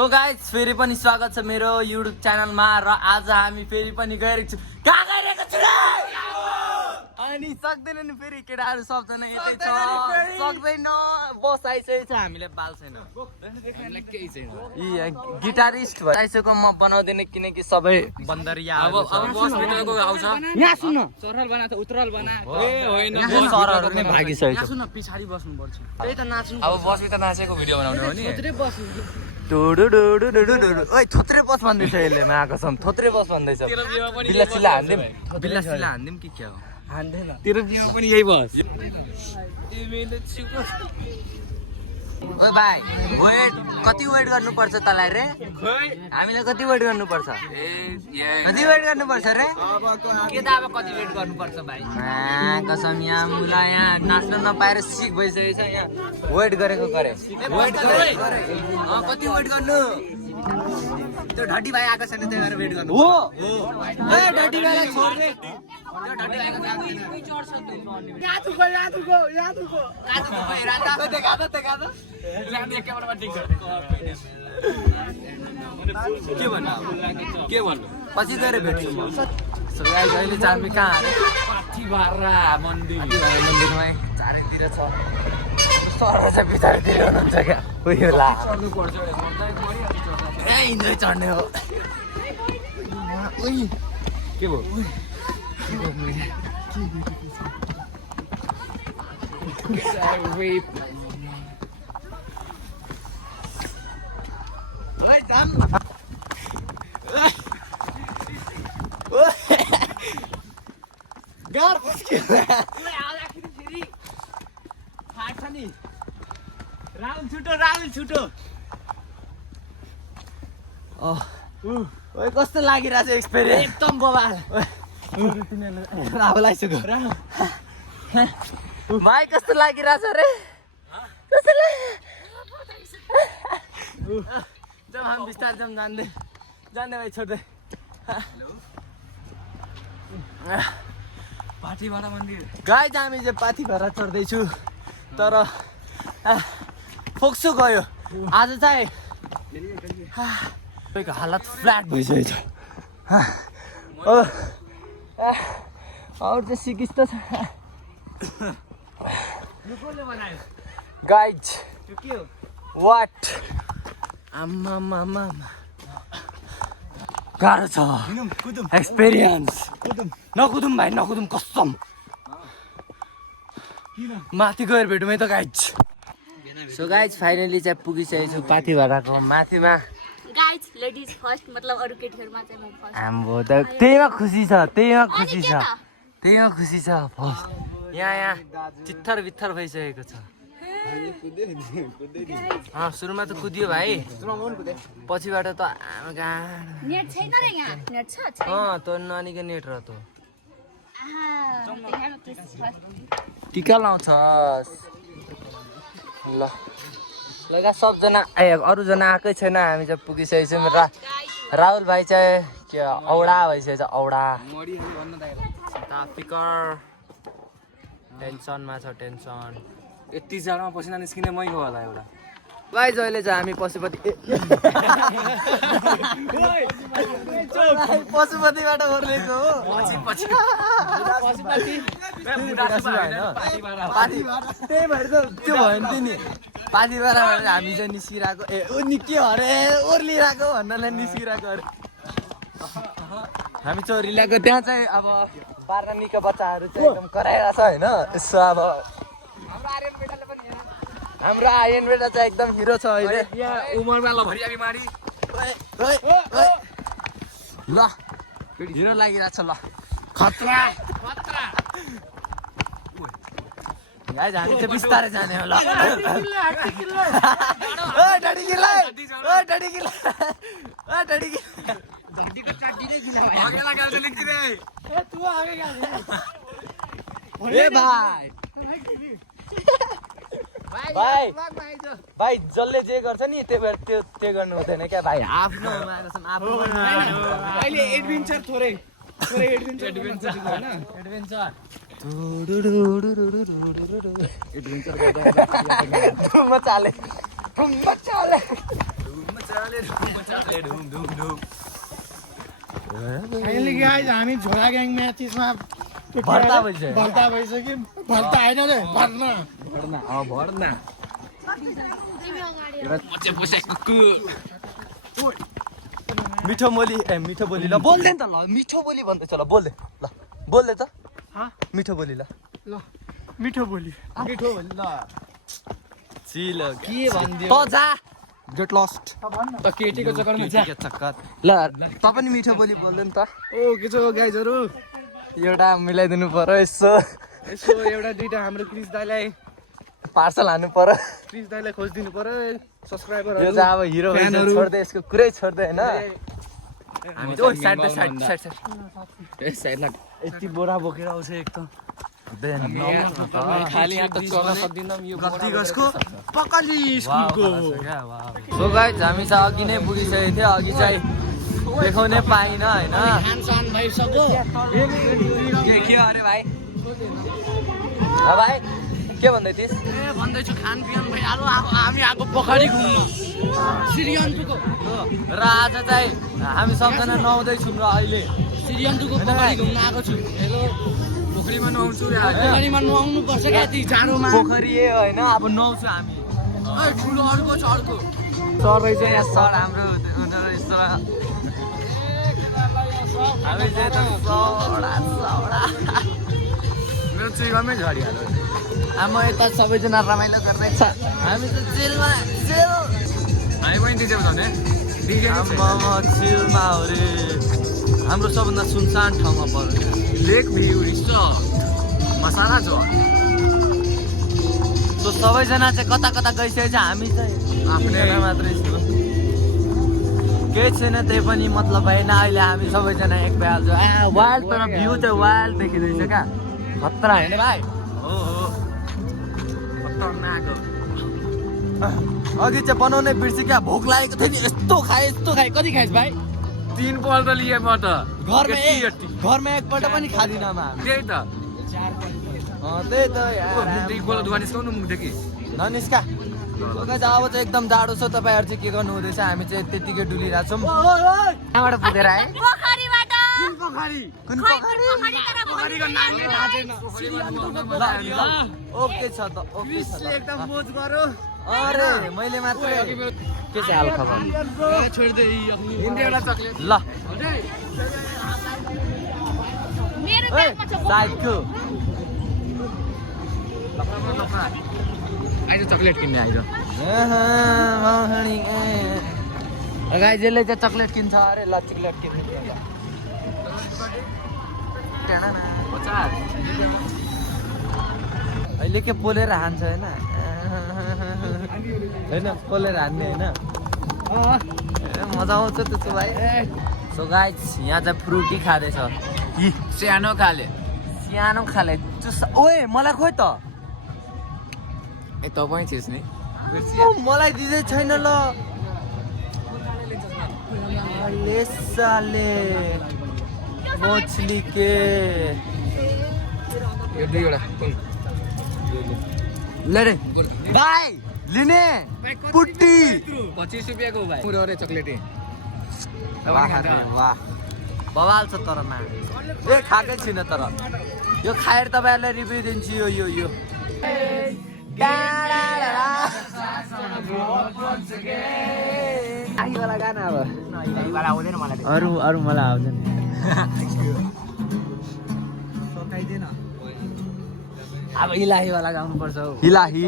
So guys, फेरि पनि स्वागत छ मेरो YouTube च्यानलमा र आज हामी फेरि पनि गइरहेको छौँ। कहाँ गइरहेको छौँ अनि सक्दैन नि फेरि केटाहरु सबजना यतै छ सक्दैन बस आइसकेको छ हामीले बाल छैन हामीलाई केही छैन गिटारिस्ट भइसकेको म बनाउँदिन किनकि सबै बन्दरिया अब बस भित्रको आउँछ यहाँ सुन चरल बना त उतरल बना ए होइन सरहरु नै भागिसकेको यहाँ सुन पछाडी बस्नु पर्छ त्यही त नाच्नु अब बस भित्र नाचेको भिडियो बनाउने हो नि थोत्रे बस ओइ थोत्रे बस भन्दैछ यसले माको सम थोत्रे बस भन्दैछ बिल्लासिला हान्दिम कि के हो हान्दैन तेरो जीवनमा पनि यही बस ओइ भाइ वेट कति वेट गर्नुपर्छ तलाई रे हामीले कति वेट गर्नुपर्छ कति वेट गर्नुपर्छ रे के त अब कति वेट गर्नुपर्छ भाइ कसम यहाँ मुला यहाँ नाच्न नपाएर सिक भइसकेको छ यहाँ वेट गरेको गरे वेट गरे कति वेट गर्नु त्यो ढड्डी भाइ आएको छैन त्यही भएर वेट गर्नु हो ए ढड्डी भाइलाई छोड दे त्यो ढड्डी भाइको चढ्छ यहाँ तुको राता देखा त ल्यान्ड क्यामेरामा टिक के भन्नु पछि गएर भेट्छु म सो गाइस अहिले चाहिँ हामी कहाँ अरे पाथिभारा मन्दिरमै चारैतिर छ सर चाहिँ भित्रतिर हुनुहुन्छ क्या उयो ला चढ्नु पर्छ ए इन्जोय चढ्ने हो उइ के भयो राहुल छुटो कस्तो लागिरहेछ एक्सपिरियन्स एकदम बवाल राहुल आइसक्यो भाइ कस्तो लागिरहेछ रे जब हम बिस्तार जम जान्दै भाइ छोड्दै पाथिभारा मन्दिर गाइस हामी चाहिँ पाथिभारा चढ्दैछु तर फोक्सो गयो आज चाहिँ तपाईँको हालत फ्ल्याट भइसकेको छ अरू चाहिँ सिकिस्त छ गाइज वाट आम्मा गाह्रो छ एक्सपिरियन्स नकुदुम भाइ नकुदुम कसम माथि गएर भेटौँ है त गाइज सो गाइज फाइनली चाहिँ पुगिसकेको छु पाथिभाराको माथिमा गाइज लेडिज फर्स्ट मतलब अरु केटीहरुमा चाहिँ म फर्स्ट हाम्रो त त्यहीमा खुसी छ फर्स्ट यहाँ चित्थर बित्थर भइसकेको छ सुरुमा त कुदियो भाइ पछिबाट त नेट छैन रे यहाँ नेट छ तँ नानीको नेट र त आहा टिका लाउँछस् ल लगा सबजना अरूजना आएकै छैन हामी चाहिँ पुगिसकेको छौँ राहुल भाइ चाहिँ के औडा भइसकेको छ औडा फिकर टेन्सनमा छ टेन्सन यति जाडोमा पसिना निस्किने मै हो होला एउटा गाइस अहिले चाहिँ हामी पशुपतिबाट ओर्लेको हो त्यही भएर त त्यो भयो नि नि पाथिभाराबाट हामी चाहिँ निस्किरहेको के अरे ओर्लिरहेको भन्नलाई निस्किरहेको अरे हामी चोरी ल्याएको त्यहाँ चाहिँ अब बार्नामीका बच्चाहरू चाहिँ एकदम कराइरहेको छ होइन यसो अब हाम्रो आर्यन बेटा चाहिँ एकदम हिरो छ अहिले ल हिरो लागिरहेको छ ल खतरा गाइस हामी चाहिँ बिस्तारै जाने हो ल भाइ जसले जे गर्छ नि त्यो गर्नु हुँदैन क्या भाइ आफ्नो अहिले एडभेन्चर थोरै एडभेन्चर एडभेन्चर गर्दा फाइनली गाइस हामी झोला ग्याङ म्याचेसमा भर्ता भइसक्यो। भर्ता भइसक्यो भर्ता होइन रे भर्ना भर्ना मिठो बोली मिठो बोली ल बोल्दै त ल मिठो बोली भन्दैछ ल बोल्दै ल बोल्दै त मिठो बोली ल ल मिठो बोली मिठो बोली ल चिल के भन्दियो त जा गेट लस्ट त केटीको चक्करमा जा चक्कर ल त पनि मिठो बोली बोल्दै नि त ओ के छ गाइजहरु एउटा मिलाइदिनु पर्यो यसो यसो एउटा दुईटा हाम्रो क्रिस दाइलाई पार्सल हान्नु पर्यो क्रिस दाइलाई खोजिदिनु पर्यो सब्स्क्राइबरहरु यो चाहिँ अब हिरो फ्यानहरु। छोड्दै यसको कुरै छोड्दै हैन हामी त साइड साइड साइड साइड यति बोरा बोकेर आउँछ एक त खाली यहाँ त चल्न सक्दिनँ यो गल्ती गसको पकली स्कुलको सो गाइस हामी चाहिँ अघि नै पुगिसकेको थियो अघि चाहिँ देखाउनै पाइन हैन खानसान भइसक्यो के अरे भाइ भाइ के भन्दै थिइस् ए भन्दैछु खानपिन भइहाल्यो हामी आएको पोखरी घुम्नु श्रीअन्तुको र आज चाहिँ हामी सबजना नुहाउँदैछौँ र अहिले श्रीअन्तुको पोखरी घुम्न आएको छु हेलो पोखरीमा नुहाउँछु पोखरीमा नुहाउनु पर्छ क्या यति जाडोमा पोखरी होइन अब नुहाउँछु हामी ठुलो अर्को छ अर्को सर रहेछ यहाँ सर हाम्रो हुँदो रहेछ हामी चाहिँ त सडा मेरो चिगमै झरिहाल्यो अब यता सबैजना रमाइलो गर्दैछ हामी त जेलमा जेल हामी पनि दिन्छ भने चिलमा हो रे हाम्रो सबभन्दा सुनसान ठाउँमा पर्छ लेक भ्यू रिसोर्ट मसाला छ सो सबैजना चाहिँ कता कता गइसकेको छ हामी चाहिँ आफ्नै मात्रै छु केही छैन त्यही पनि मतलब भएन अहिले हामी सबैजना एक भइहाल्छौँ वाइल्ड तर भ्यू चाहिँ वाइल्ड देखिँदैछ क्या खतरा होइन भाइ हो खतरनाक अघि चाहिँ बनाउनै बिर्सेँ क्या भोक लागेको थियो नि यस्तो खाएँ कति खाइस् भाइ 3 पल्ट लिए म त घरमा एकपल्ट पनि खाँदिनँ हामी त्यही त त्यही त यार बोलो दुवा निस्काउनु मुखदेखि ननिस्का अब चाहिँ एकदम जाडो छ तपाईँहरू चाहिँ के गर्नु हुँदैछ हामी चाहिँ त्यतिकै डुलिरहेको छौँ कहाँबाट पुगेर आए पोखरीबाट कुन खै, पोखरी पोखरीको नामले थाहा छैन। ओके छ त ओके छ एकदम मोज गरो अरे मैले मात्रै के चाहिँ हाल खबर छोड्दै इन्डियाबाट चक्लेट ल मेरो ब्यागमा छ साइडको आइज चक्लेट किन्ने आइज गाइजले चाहिँ चक्लेट किन्छ अरे ल चक्लेट किन्छ अहिले के पोलेर हान्छ होइन होइन पोलेर हान्ने होइन मजा आउँछ त्यसो भाइ सो गाइज यहाँ चाहिँ फ्रुटी खाँदैछ सानो खाले सानो खाले ओए मलाई खोइ त ए तपाईँ थिएस् नि मलाई दिँदै छैन ल साले मछली के यो दुईवटा कुन ले रे भाइ लिने पुट्टी 25 रुपियाँको भाइ पुरो रे चक्लेटी वाह बवाल छ तर मा ए खाएकै छैन तर यो खाएर तपाईँहरूलाई रिभ्यू दिन्छु यो यो यो वाला गाना अब अरू अरू मलाई आउँदैन अब इलाहीवाला गाउनु पर्छ इलाही